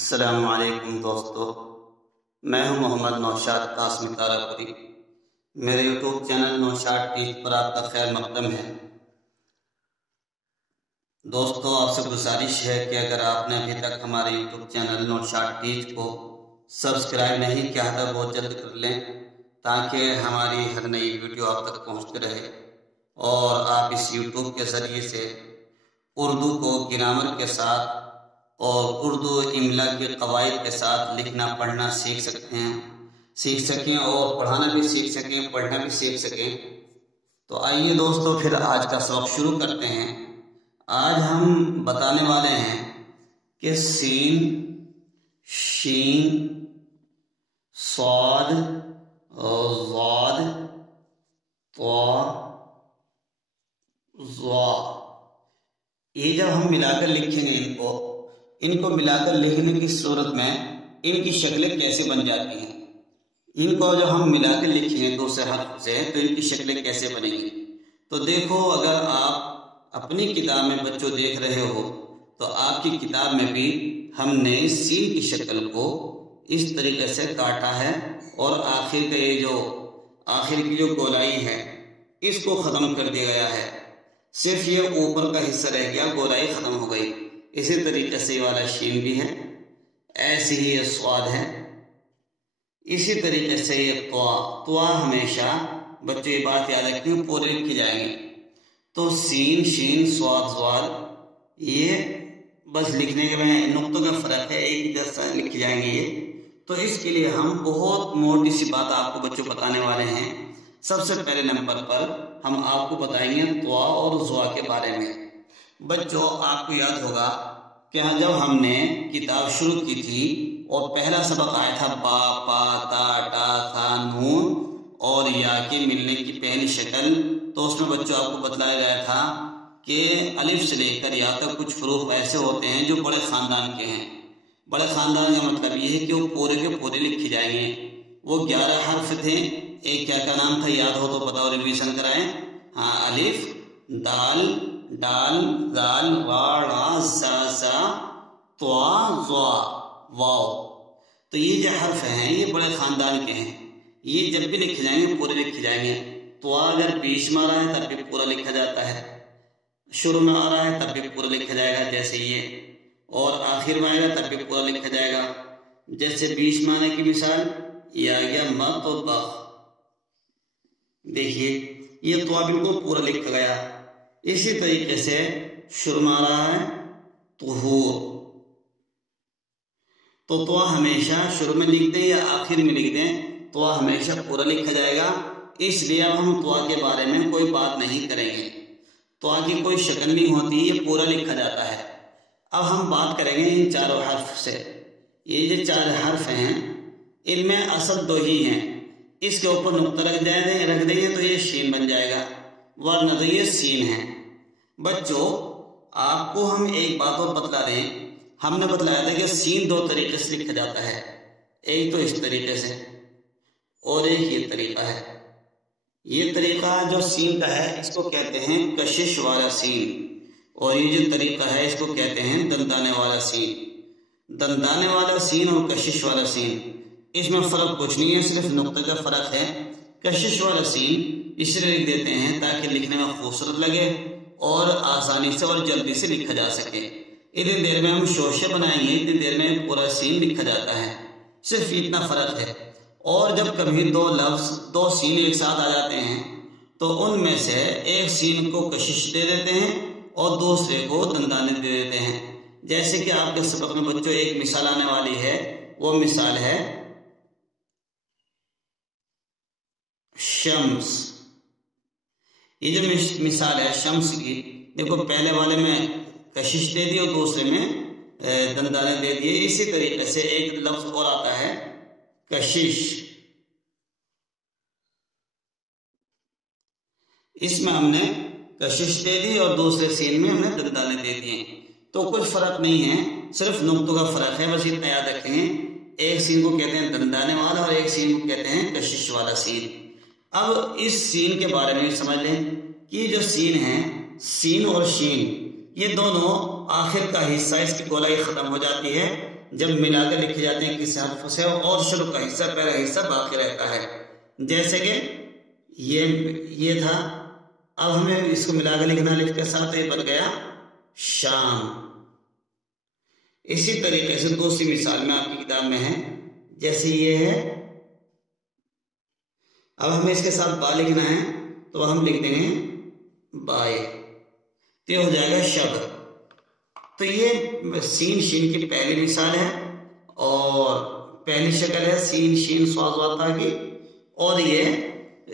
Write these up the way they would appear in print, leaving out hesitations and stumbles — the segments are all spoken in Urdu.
السلام علیکم دوستو، میں ہوں محمد نوشاد قاسمی تارپوری۔ میرے یوٹیوب چینل نوشاد ٹیچ پر آپ کا خیر مقدم ہے۔ دوستو، آپ سے گزارش ہے کہ اگر آپ نے ابھی تک ہمارے یوٹیوب چینل نوشاد ٹیچ کو سبسکرائب نہیں کیا تو بہت جلد کر لیں، تاکہ ہماری ہر نئی ویڈیو آپ تک پہنچتی رہے اور آپ اس یوٹیوب کے ذریعے سے اردو کو گرامر کے ساتھ اور اردو املا کے قواعد کے ساتھ لکھنا پڑھنا سیکھ سکیں اور پڑھانا بھی سیکھ سکیں، پڑھنا بھی سیکھ سکیں۔ تو آئیے دوستو، پھر آج کا سبق شروع کرتے ہیں۔ آج ہم بتانے والے ہیں کہ سین، شین، صاد، ضاد، طوا، ضوا، یہ جب ہم ملا کر لکھیں گے ان کو ملا کر لکھنے کی صورت میں ان کی شکلیں کیسے بن جاتی ہیں، ان کو جو ہم ملا کر لکھیں گے دوسرے حرف سے تو ان کی شکلیں کیسے بنیں گی۔ تو دیکھو، اگر آپ اپنی کتاب میں بچوں دیکھ رہے ہو تو آپ کی کتاب میں بھی ہم نے سین کی شکل کو اس طریقے سے کاٹا ہے اور آخر کی جو گولائی ہے اس کو ختم کر دیا گیا ہے، صرف یہ اوپر کا حصہ رہ گیا، گولائی ختم ہو گئی۔ اسی طریقے سے یہ والا شین بھی ہے، ایسے ہی یہ صاد ہے، اسی طریقے سے یہ طوا ہمیشہ بچے یہ بات یاد رکھیں پورے لکھی جائیں گے۔ تو سین، شین، صاد، ضاد یہ بس لکھنے کے میں نقطوں کا فرق ہے، ایک جیسا لکھی جائیں گے یہ۔ تو اس کے لیے ہم بہت موٹی سی بات آپ کو بچوں بتانے والے ہیں۔ سب سے پہلے نمبر پر ہم آپ کو بتائیں گے طوا اور ضوا کے بارے میں۔ بچوں، آپ کو یاد ہوگا کہ جب ہم نے کتاب شروع کی تھی اور پہلا سبق آیا تھا با، پا، تا، ٹا، تھا، نون اور یا کے ملنے کی پہلی شکل، تو اس میں بچوں آپ کو بتلایا گیا تھا کہ الف سے لے کر یا تک کچھ حروف ایسے ہوتے ہیں جو بڑے خاندان کے ہیں۔ بڑے خاندان کا مطلب یہ ہے کہ وہ پورے کے پورے لکھی جائیں گے۔ وہ 11 حرف تھے، ایک کیا نام تھا یاد ہو تو بتاؤ، ریویژن کرائیں۔ ہاں، الف، دال، ڈال، زال، را، را، زا، زا، طوا، ضوا، واو۔ تو یہ جو حرف ہیں یہ بڑے خاندان کے ہیں، یہ جب بھی لکھے جائیں گے پورے لکھے جائیں گے۔ طوا اگر بیچ میں آ رہا ہے تب بھی پورا لکھا جاتا ہے، شروع میں آ رہا ہے تب بھی پورا لکھا جائے گا جیسے یہ، اور آخر میں آئے گا تب بھی پورا لکھا جائے گا۔ جیسے بیچ میں آنے کی مثال یہ آ گیا م تو ب، دیکھیے یہ طوا بالکل پورا لکھا گیا۔ اسی طریقے سے شروع میں آ رہا ہے طہور، تو طوا ہمیشہ شروع میں لکھ دیں یا آخر میں لکھ دیں، طوا ہمیشہ پورا لکھا جائے گا۔ اس لیے اب ہم طوا کے بارے میں کوئی بات نہیں کریں گے، طوا کی کوئی شکل نہیں ہوتی، یہ پورا لکھا جاتا ہے۔ اب ہم بات کریں گے ان چاروں حرف سے۔ یہ جو 4 حرف ہیں ان میں اصل 2 ہی ہیں، اس کے اوپر نقطہ رکھ دیں گے تو یہ شین بن جائے گا، ورنہ تو یہ سین ہے۔ بچوں، آپ کو ہم ایک بات اور بتلا دیں، ہم نے بتلایا تھا کہ سین 2 طریقے سے لکھا جاتا ہے، ایک تو اس طریقے سے اور ایک یہ طریقہ ہے۔ یہ طریقہ جو سین کا ہے اس کو کہتے ہیں کشش والا سین، اور یہ جو طریقہ ہے اس کو کہتے ہیں دندانے والا سین۔ دندانے والا سین اور کشش والا سین، اس میں فرق کچھ نہیں ہے، صرف نقطے کا فرق ہے۔ کشش والا سین اس لیے لکھ دیتے ہیں تاکہ لکھنے میں خوبصورت لگے اور آسانی سے اور جلدی سے لکھا جا سکے۔ اتنی دیر میں ہم شوشے بنائیں گے، اتنی دیر میں پورا سین لکھا جاتا ہے، صرف اتنا فرق ہے۔ اور جب کبھی 2 سین ایک ساتھ آ جاتے ہیں تو ان میں سے ایک سین کو کشش دے دیتے ہیں اور دوسرے کو دندانے دے دیتے ہیں۔ جیسے کہ آپ کے سبق میں بچوں ایک مثال آنے والی ہے، وہ مثال ہے شمس۔ یہ جو مثال ہے شمس کی، دیکھو پہلے والے میں کشش دے دی اور دوسرے میں دندانے دے دیے۔ اسی طریقے سے ایک لفظ اور آتا ہے کشش، اس میں ہم نے کشش دے دی اور دوسرے سین میں ہم نے دندانے دے دیے۔ تو کوئی فرق نہیں ہے، صرف نقطوں کا فرق ہے، بس اتنا یاد رکھیں۔ ایک سین کو کہتے ہیں دندانے والا اور ایک سین کو کہتے ہیں کشش والا سین۔ اب اس سین کے بارے میں سمجھ لیں کہ یہ جو سین ہے، سین اور شین، یہ دونوں آخر کا حصہ اس کی گولائی ختم ہو جاتی ہے جب ملا کر لکھے جاتے ہیں کسی حرف سے اور شروع کا حصہ پہلا حصہ باقی رہتا ہے. جیسے کہ یہ تھا، اب ہمیں اس کو ملا کر لکھنا الف کے ساتھ، یہ بن گیا شام. اسی طریقے سے دوسری مثال میں آپ کی کتاب میں ہے، جیسے یہ ہے. اب ہمیں اس کے ساتھ با لکھنا ہے تو ہم لکھ دیں گے بائے، تو یہ ہو جائے گا شب. تو یہ سین شین کی پہلی مثال ہے اور پہلی شکل ہے سین شین صاد وا تا کی، اور یہ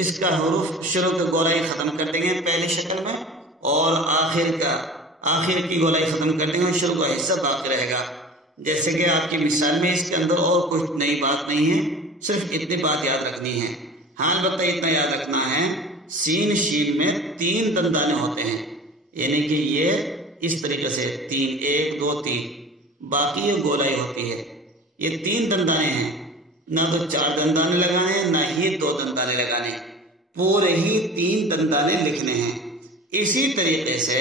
اس کا حروف شروع کی گولائی ختم کر دیں گے پہلی شکل میں، اور آخر کی گولائی ختم کر دیں گے اور شروع کا حصہ باقی رہے گا. جیسے کہ آپ کی مثال میں اس کے اندر اور کچھ نئی بات نہیں ہے، صرف اتنی بات یاد رکھنی ہے. ہاں البتہ اتنا یاد رکھنا ہے سین شین میں 3 دندانے ہوتے ہیں، یعنی کہ یہ اس طریقے سے 3 1 2 3، باقی یہ گولائی ہوتی ہے. یہ 3 دندانے ہیں، نہ تو 4 دندانے لگانے نہ ہی 2 دندانے لگانے، پورے ہی 3 دندانے لکھنے ہیں. اسی طریقے سے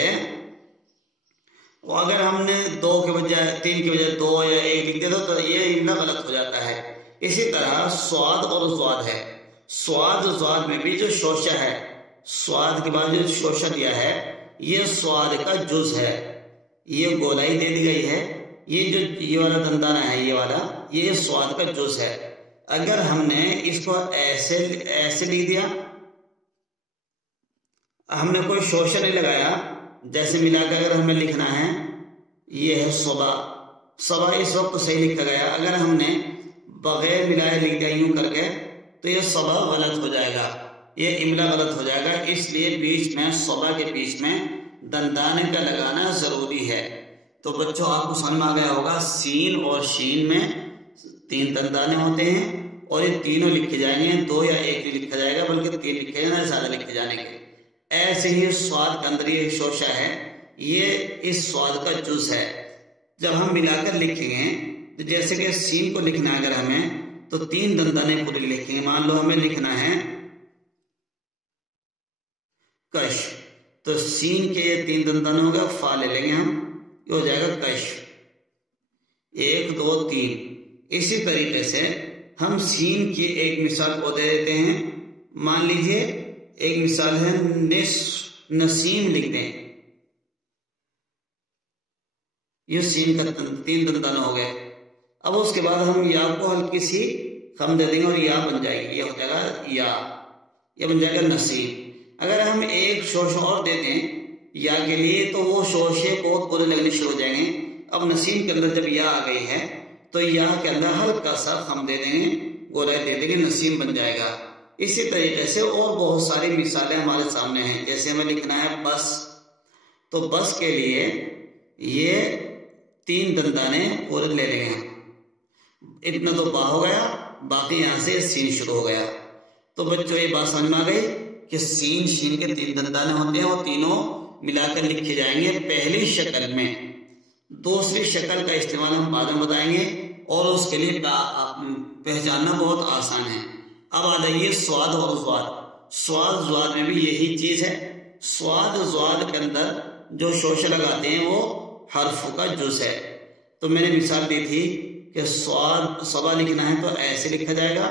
اگر ہم نے 2 کے بجائے 3 کے بجائے 2 یا 1 لکھ دیا تو یہ املا غلط ہو جاتا ہے. اسی طرح سواد اور زواد ہے. سواد زواد میں بھی جو شوشہ ہے، سواد کے بعد جو شوشہ دیا ہے یہ سواد کا جز ہے، یہ گولائی دے دی گئی ہے. یہ جو یہ والا دندانہ ہے، یہ والا یہ سواد کا جز ہے. اگر ہم نے اس کو ایسے لکھ دیا، ہم نے کوئی شوشہ نہیں لگایا، جیسے ملا کر اگر ہمیں لکھنا ہے یہ ہے صبح، صبح اس وقت صحیح لکھا گیا. اگر ہم نے بغیر ملائے لکھ دیا یوں کر کے تو یہ صبح غلط ہو جائے گا، یہ املا غلط ہو جائے گا. اس لیے بیچ میں صبح کے بیچ میں دندانے کا لگانا ضروری ہے. تو بچوں آپ کو سمجھ میں آ گیا ہوگا سین اور شین میں 3 دندانے ہوتے ہیں اور یہ تینوں لکھے جائیں گے، 2 یا 1 نہیں لکھا جائے گا بلکہ 3 لکھے جائیں گے، زیادہ لکھے جانے کے. ایسے ہی سواد کے اندر یہ شوشہ ہے، یہ اس سواد کا جز ہے. جب ہم ملا کر لکھیں گے تو جیسے کہ سین کو لکھنا ہے اگر ہمیں تو 3 دندانے پورے لکھیں گے. مان لو ہمیں لکھنا ہے کش، تو سین کے یہ 3 دندانے ہوگا، فا لے لیں گے ہم، یہ ہو جائے گا کش. 1 2 3. اسی طریقے سے ہم سین کی ایک مثال کو دے دیتے ہیں. مان لیجئے ایک مثال ہے نسیم لکھ دیں، یہ سین کا 3 دندانے ہو گئے. اب اس کے بعد ہم یا کو ہلکی سی خم دے دیں گے اور یا بن جائے گی، یہ ہو جائے گا یا، یہ بن جائے گا نسیم. اگر ہم ایک شوشہ اور دے دیں یا کے لیے تو وہ شوشے بہت برے لگنے شروع ہو جائیں گے. اب نسیم کے اندر جب یا آ گئی ہے تو یا کے اندر ہلکا سا خم دے دیں گے، گولائی دے دیں گے، نسیم بن جائے گا. اسی طریقے سے اور بہت ساری مثالیں ہمارے سامنے ہیں. جیسے ہمیں لکھنا ہے بس، تو بس کے لیے یہ 3 دندانے پورے لے لیں گے. اتنا تو با ہو گیا، باقی یہاں سے سین شروع ہو گیا. تو بچوں یہ بات سمجھ میں آ گئی کہ سین شین کے 3 دندانے ہوتے ہیں اور تینوں ملا کر لکھے جائیں گے پہلی شکل میں. دوسری شکل کا استعمال ہم بعد میں بتائیں گے اور اس کے لیے پہچاننا بہت آسان ہے. اب آ جائیے سواد اور زواد. سواد زواد میں بھی یہی چیز ہے. سواد زواد کے اندر جو شوشہ لگاتے ہیں وہ حرف کا جز ہے. تو میں نے مثال دی تھی کہ سواد صبح لکھنا ہے تو ایسے لکھا جائے گا،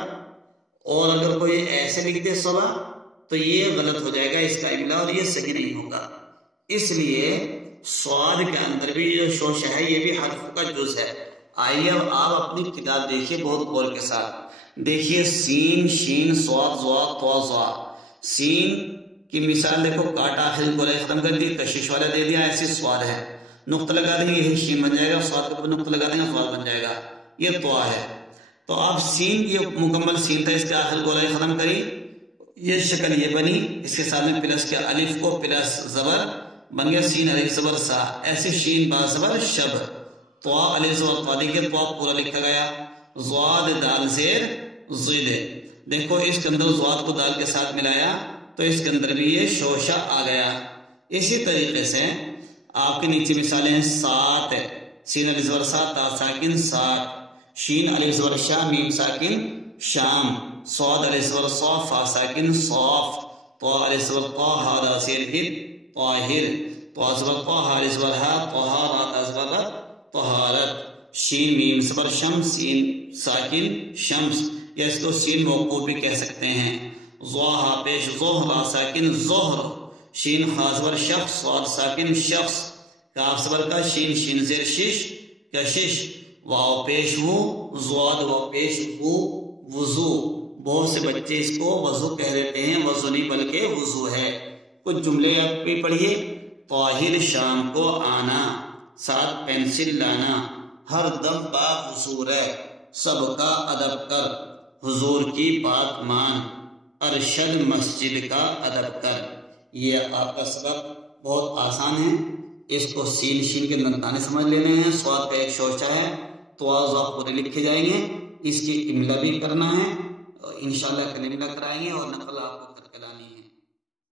اور اگر کوئی ایسے لکھ دے صبح تو یہ غلط ہو جائے گا اس کا املا، اور یہ صحیح نہیں ہوگا. اس لیے سواد کے اندر بھی جو شوشہ ہے یہ بھی حرف کا جز ہے. آئیے اب آپ اپنی کتاب دیکھیے بہت غور کے ساتھ. دیکھیے سین شین صاد ضا طا ضا. سین کی مثال دیکھو، کاٹا آخر گولائی ختم کر دی، کشش والا دے دیا، ایسے سواد ہے، نقطہ لگا دیں گے یہ شین بن جائے گا، سواد کے اوپر نقطہ لگا دیں گے سواد بن جائے گا. یہ طوا ہے. تو آپ سین کی مکمل سین تھا، اس کے آخر گولائی ختم کری، یہ شکل یہ بنی. اس کے ساتھ میں پلس کیا، الف کو پلس زبر بن گیا سین الف زبر سا. ایسے شین با زبر شب، طوا الف زبر طوا دیکھیے طوا پورا لکھا گیا. زواد دال زیر زید. دیکھو اس کے اندر زواد کو دال کے ساتھ ملایا تو اس کے اندر بھی یہ شوشہ آ گیا. اسی طریقے سے آپ کے نیچے مثالیں ہیں سات، سین الف زبر سا تا ساکن سات، شین الف زبر شا میم ساکن شام، صاد الف زبر صا فا ساکن صاف، طا الف زبر طا ہا دا زیر ہر طاہر، طا زبر طا ہا الف زبر ہا طہارت زبر طہارت. شین میم صبر شم، سین ساکن شمس، یا اس کو سین موقوف بھی کہہ سکتے ہیں۔ ضحا پیش ظہر، را ساکن ظہر، شین خاصبر شخص، صاد ساکن شخص، کاف صبر کا شین، شین زیر شش کشش، واو پیش ہو، زواد واو پیش ہو، وضو، بہت سے بچے اس کو وضو کہہ دیتے ہیں، وضو نہیں بلکہ وضو ہے۔ کچھ جملے آپ بھی پڑھیے۔ طاہر شام کو آنا، ساتھ پینسل لانا، ہر دم با حضور ہے، سب کا ادب کر، حضور کی بات مان، ارشد مسجد کا ادب کر۔ یہ آپ کا سبق بہت آسان ہے، اس کو سین شین کے ننتانے سمجھ لینے ہیں۔ سواد کا ایک شوچہ ہے، توا ضا پورے لکھے جائیں گے، اس کی املا بھی کرنا ہے، انشاءاللہ املا کرائیں گے اور نقل آپ کو کر کے لانی ہے۔